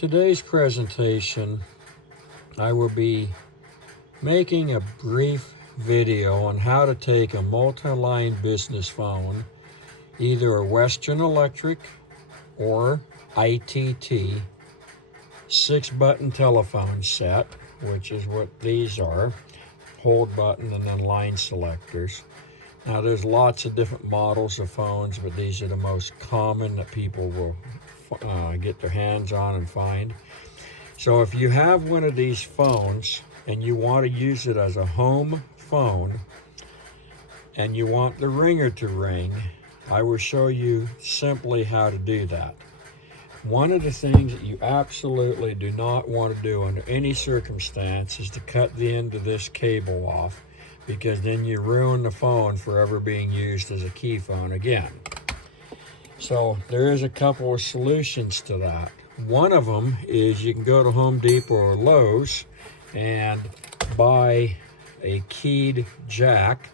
Today's presentation, I will be making a brief video on how to take a multi-line business phone, either a Western Electric or ITT 6-button telephone set, which is what these are, hold button and then line selectors. Now there's lots of different models of phones, but these are the most common that people will get their hands on and find. So if you have one of these phones and you want to use it as a home phone and you want the ringer to ring, I will show you simply how to do that. One of the things that you absolutely do not want to do under any circumstance is to cut the end of this cable off, because then you ruin the phone forever being used as a key phone again. So there is a couple of solutions to that. One of them is you can go to Home Depot or Lowe's and buy a keyed jack.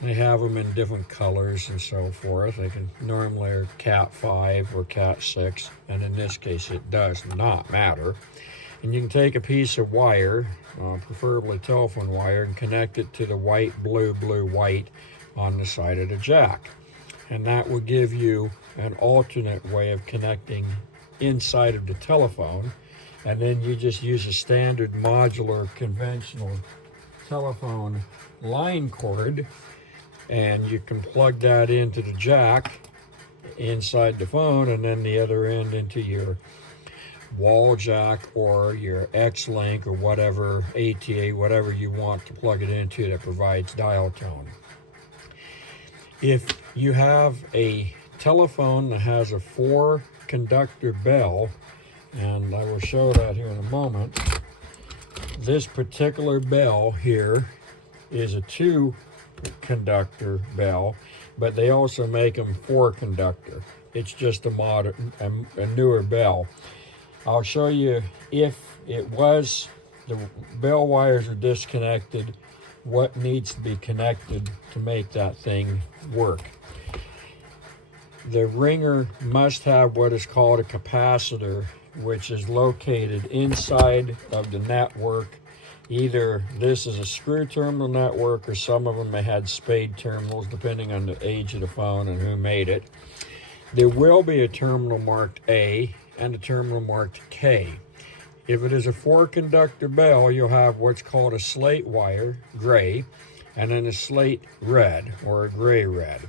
They have them in different colors and so forth. They can normally are Cat 5 or Cat 6, and in this case it does not matter. And you can take a piece of wire, preferably telephone wire, and connect it to the white, blue, blue, white on the side of the jack. And that will give you an alternate way of connecting inside of the telephone. And then you just use a standard modular conventional telephone line cord, and you can plug that into the jack inside the phone, and then the other end into your wall jack or your X-Link or whatever, ATA, whatever you want to plug it into that provides dial tone. If you have a telephone that has a 4-conductor bell, and I will show that here in a moment, this particular bell here is a 2-conductor bell, but they also make them 4-conductor. It's just a newer bell. I'll show you if it was, the bell wires are disconnected, what needs to be connected to make that thing work. The ringer must have what is called a capacitor, which is located inside of the network. Either this is a screw terminal network, or some of them may have spade terminals depending on the age of the phone and who made it. There will be a terminal marked A and a terminal marked K. If it is a 4-conductor bell, you'll have what's called a slate wire, gray, and then a slate red or a gray red.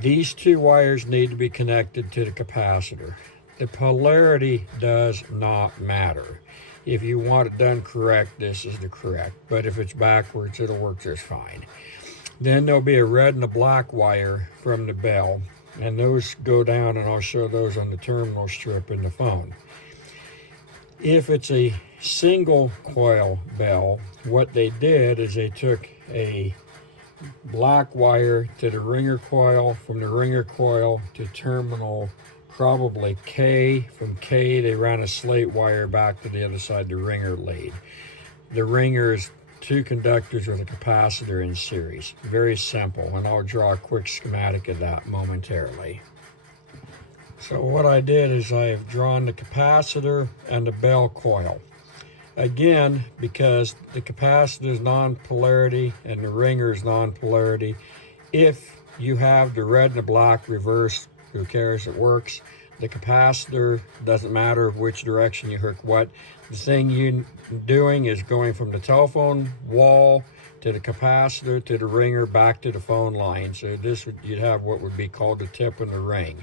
These two wires need to be connected to the capacitor. The polarity does not matter. If you want it done correct, this is the correct, but if it's backwards, it'll work just fine. Then there'll be a red and a black wire from the bell, and those go down, and I'll show those on the terminal strip in the phone. If it's a single coil bell, what they did is they took a black wire to the ringer coil, from the ringer coil to terminal probably K. From K, they ran a slate wire back to the other side of the ringer lead. The ringer is 2 conductors with a capacitor in series. Very simple, and I'll draw a quick schematic of that momentarily. So what I did is I have drawn the capacitor and the bell coil. Again, because the capacitor is non-polarity and the ringer is non-polarity, if you have the red and the black reversed, who cares, it works. The capacitor, doesn't matter which direction you hook what. The thing you're doing is going from the telephone wall to the capacitor to the ringer back to the phone line. So this would, you'd have what would be called the tip and the ring.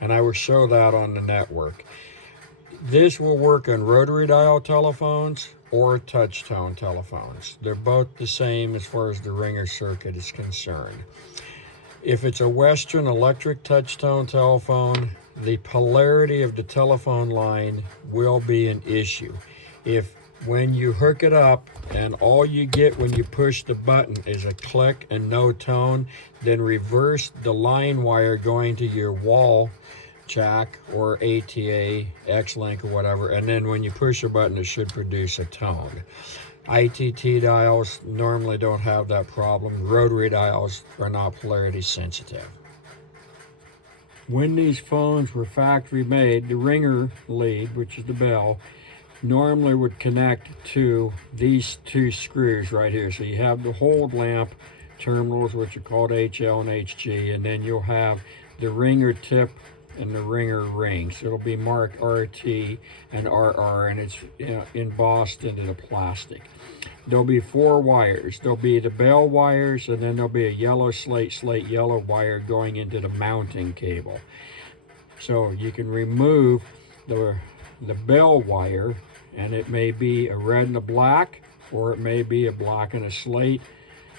And I will show that on the network. This will work on rotary dial telephones or touch tone telephones. They're both the same as far as the ringer circuit is concerned. If it's a Western Electric touch-tone telephone, the polarity of the telephone line will be an issue. If when you hook it up and all you get when you push the button is a click and no tone, then reverse the line wire going to your wall jack or ATA, X-Link or whatever, and then when you push a button it should produce a tone. ITT dials normally don't have that problem. Rotary dials are not polarity sensitive. when these phones were factory made, the ringer lead, which is the bell, normally would connect to these two screws right here. So you have the hold lamp terminals, which are called HL and HG, and then you'll have the ringer tip and the ringer ring. So it'll be marked RT and RR, and it's embossed into the plastic. There'll be 4 wires. There'll be the bell wires, and then there'll be a yellow slate yellow wire going into the mounting cable. So you can remove the bell wire, and it may be a red and a black, or it may be a black and a slate.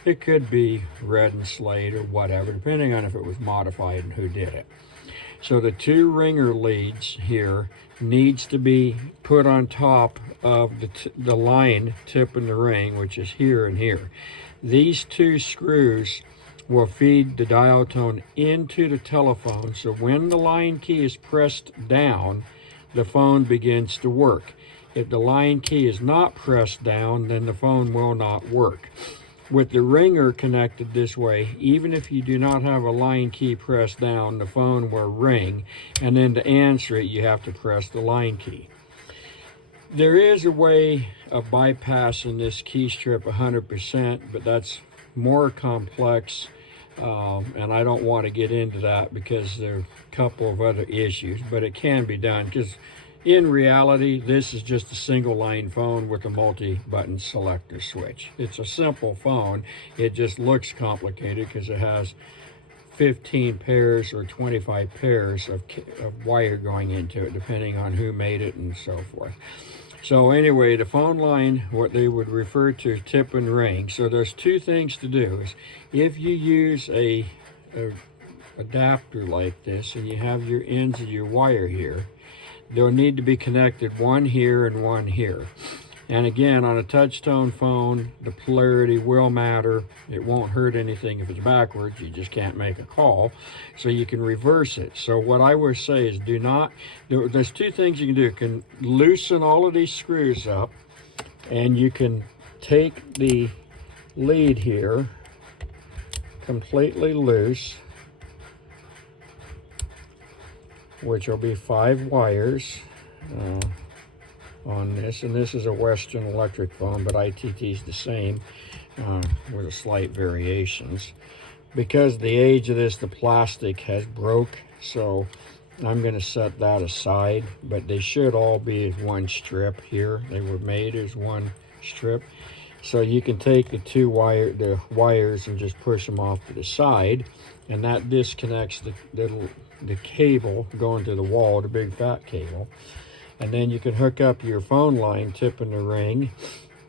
It could be red and slate or whatever, depending on if it was modified and who did it. So the 2 ringer leads here needs to be put on top of the line tip in the ring, which is here and here. These 2 screws will feed the dial tone into the telephone, so when the line key is pressed down, the phone begins to work. If the line key is not pressed down, then the phone will not work. With the ringer connected this way, even if you do not have a line key pressed down, the phone will ring, and then to answer it, you have to press the line key. There is a way of bypassing this key strip 100%, but that's more complex, and I don't want to get into that because there are a couple of other issues, but it can be done, because in reality, this is just a single line phone with a multi-button selector switch. It's a simple phone. It just looks complicated because it has 15 pairs or 25 pairs of wire going into it, depending on who made it and so forth. So anyway, the phone line, what they would refer to tip and ring. So there's 2 things to do. Is if you use a adapter like this and you have your ends of your wire here, they'll need to be connected, one here and one here. And again, on a touch-tone phone, the polarity will matter. It won't hurt anything if it's backwards. You just can't make a call. So you can reverse it. So what I would say is there's 2 things you can do. You can loosen all of these screws up, and you can take the lead here completely loose, which will be 5 wires on this, and this is a Western Electric phone, but ITT is the same with a slight variations. Because the age of this, the plastic has broke, so I'm going to set that aside, but they should all be as one strip here. They were made as one strip. So you can take the wires and just push them off to the side, and that disconnects the cable going to the wall, the big fat cable. And then you can hook up your phone line tip in the ring,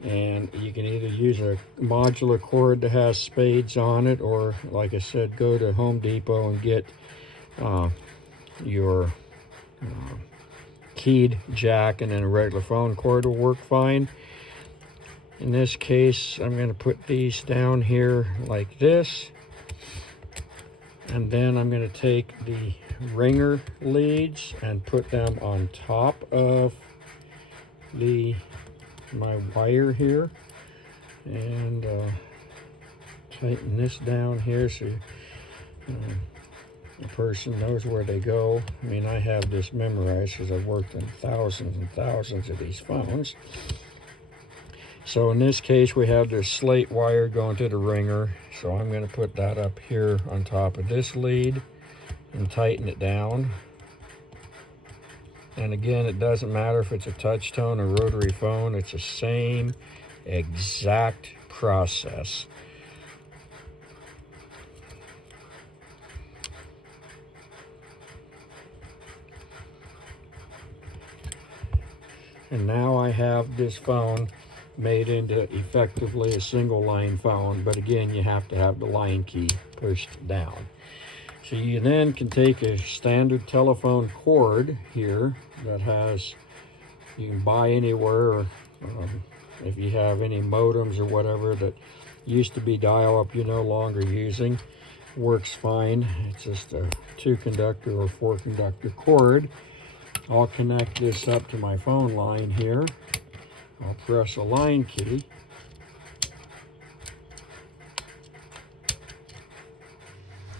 and you can either use a modular cord that has spades on it, or like I said, go to Home Depot and get your keyed jack, and then a regular phone cord will work fine. In this case, I'm going to put these down here like this, and then I'm going to take the ringer leads and put them on top of my wire here, and tighten this down here so the person knows where they go. I mean, I have this memorized because I've worked in thousands and thousands of these phones. So in this case, we have this slate wire going to the ringer. So I'm going to put that up here on top of this lead and tighten it down. And again, it doesn't matter if it's a touch tone or rotary phone. It's the same exact process. And now I have this phone made into effectively a single line phone, but again, you have to have the line key pushed down. So you then can take a standard telephone cord here that you can buy anywhere, or if you have any modems or whatever that used to be dial-up you're no longer using, works fine. It's just a 2-conductor or 4-conductor cord. I'll connect this up to my phone line here. I'll press a line key.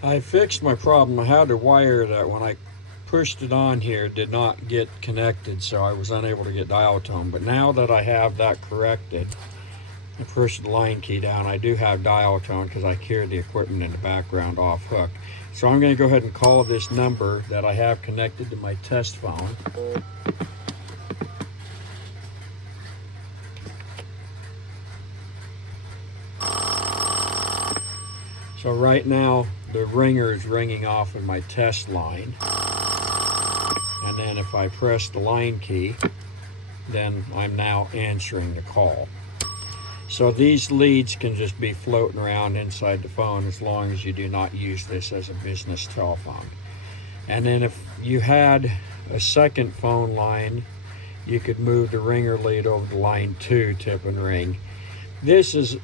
I fixed my problem. I had a wire that when I pushed it on here did not get connected, so I was unable to get dial tone. But now that I have that corrected, I pushed the line key down, I do have dial tone because I carry the equipment in the background off hook. So I'm going to go ahead and call this number that I have connected to my test phone. So right now the ringer is ringing off of my test line, and then if I press the line key, then I'm now answering the call. So these leads can just be floating around inside the phone as long as you do not use this as a business telephone. And then if you had a second phone line, you could move the ringer lead over to line 2, tip and ring. This is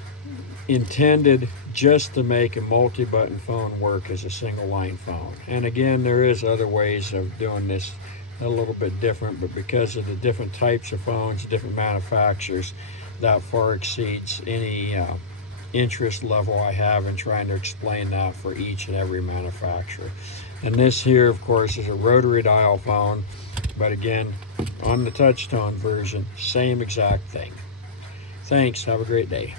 intended just to make a multi-button phone work as a single line phone. And again, there is other ways of doing this a little bit different, but because of the different types of phones, different manufacturers, that far exceeds any interest level I have in trying to explain that for each and every manufacturer. And this here, of course, is a rotary dial phone, but again, on the touch tone version, same exact thing. Thanks, have a great day.